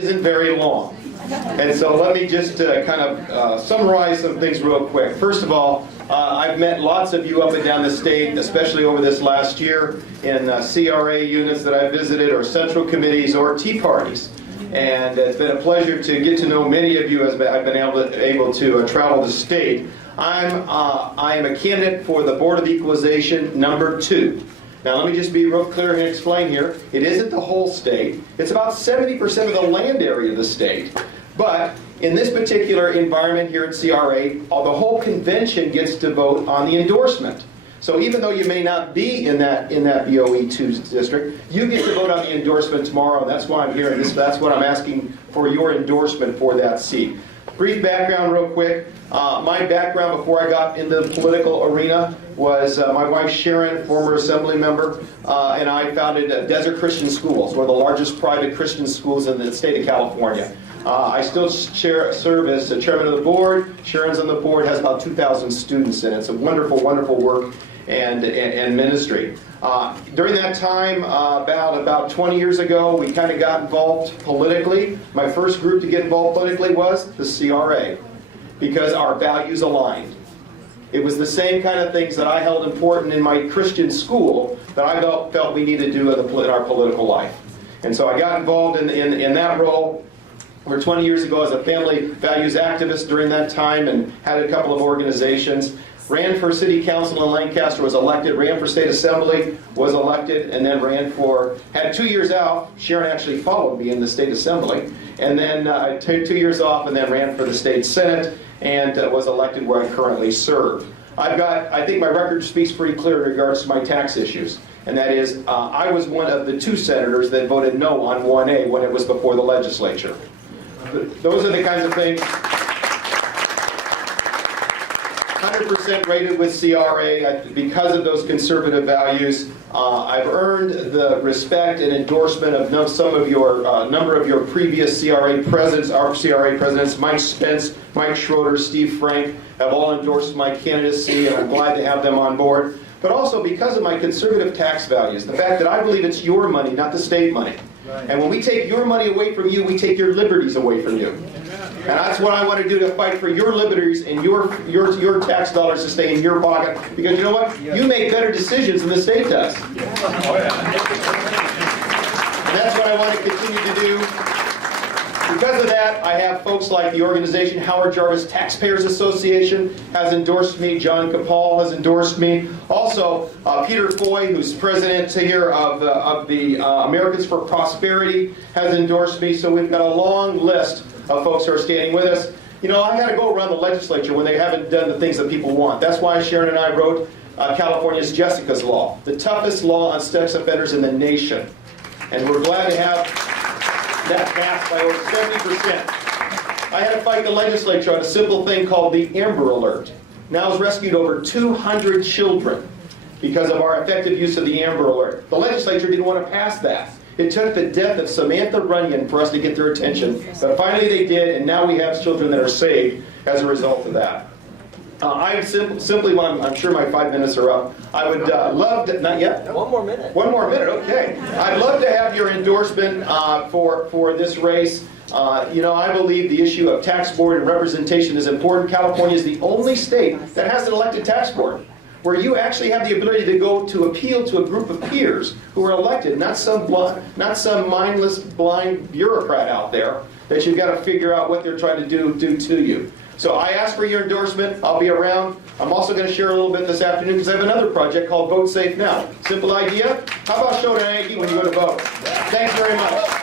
Isn't very long. And so let me just kind of summarize some things real quick. First of all, I've met lots of you up and down the state, especially over this last year, in CRA units that I visited, or central committees, or tea parties. And it's been a pleasure to get to know many of you as I've been able to travel the state. I am a candidate for the Board of Equalization number 2. Now let me just be real clear and explain here. It isn't the whole state. It's about 70% of the land area of the state. But in this particular environment here at CRA, the whole convention gets to vote on the endorsement. So even though you may not be in that BOE2 district, you get to vote on the endorsement tomorrow. That's why I'm here, and that's what I'm asking for, your endorsement for that seat. Brief background real quick. My background before I got into the political arena was my wife Sharon, former assembly member, and I founded Desert Christian Schools, one of the largest private Christian schools in the state of California. I still serve as the chairman of the board. Sharon's on the board, has about 2,000 students in it. It's a wonderful, wonderful work and ministry. During that time, about 20 years ago, we kind of got involved politically. My first group to get involved politically was the CRA, because our values aligned. It was the same kind of things that I held important in my Christian school that I felt we needed to do in our political life. And so I got involved in that role over 20 years ago as a family values activist during that time, and had a couple of organizations. Ran for city council in Lancaster, was elected, ran for state assembly, was elected, and then had 2 years out. Sharon actually followed me in the state assembly. And then I took 2 years off and then ran for the state senate and was elected where I currently serve. I think my record speaks pretty clear in regards to my tax issues. And that is, I was one of the 2 senators that voted no on 1A when it was before the legislature. Those are the kinds of things. 100% rated with CRA because of those conservative values. I've earned the respect and endorsement of number of your previous CRA presidents, our CRA presidents, Mike Spence, Mike Schroeder, Steve Frank, have all endorsed my candidacy, and I'm glad to have them on board. But also because of my conservative tax values, the fact that I believe it's your money, not the state money. And when we take your money away from you, we take your liberties away from you. And that's what I want to do, to fight for your liberties and your tax dollars to stay in your pocket. Because you know what? You make better decisions than the state does. And that's what I want to continue to do. Because of that, I have folks like the organization Howard Jarvis Taxpayers Association has endorsed me. John Capal has endorsed me. Also, Peter Foy, who's president here of the Americans for Prosperity, has endorsed me. So we've got a long list of folks who are standing with us. You know, I've got to go around the legislature when they haven't done the things that people want. That's why Sharon and I wrote California's Jessica's Law, the toughest law on sex offenders in the nation. And we're glad to have that passed by over 70%. I had to fight the legislature on a simple thing called the Amber Alert. Now has rescued over 200 children because of our effective use of the Amber Alert. The legislature didn't want to pass that. It took the death of Samantha Runyon for us to get their attention, but finally they did, and now we have children that are saved as a result of that. I'm sure my 5 minutes are up. I would love to, not yet? One more minute. One more minute, okay. I'd love to have your endorsement for this race. You know, I believe the issue of tax board and representation is important. California is the only state that has an elected tax board, where you actually have the ability to go to appeal to a group of peers who are elected, not some mindless, blind bureaucrat out there that you've got to figure out what they're trying to do to you. So I ask for your endorsement. I'll be around. I'm also going to share a little bit this afternoon because I have another project called Vote Safe Now. Simple idea. How about showing an Aggie when you go to vote? Thanks very much.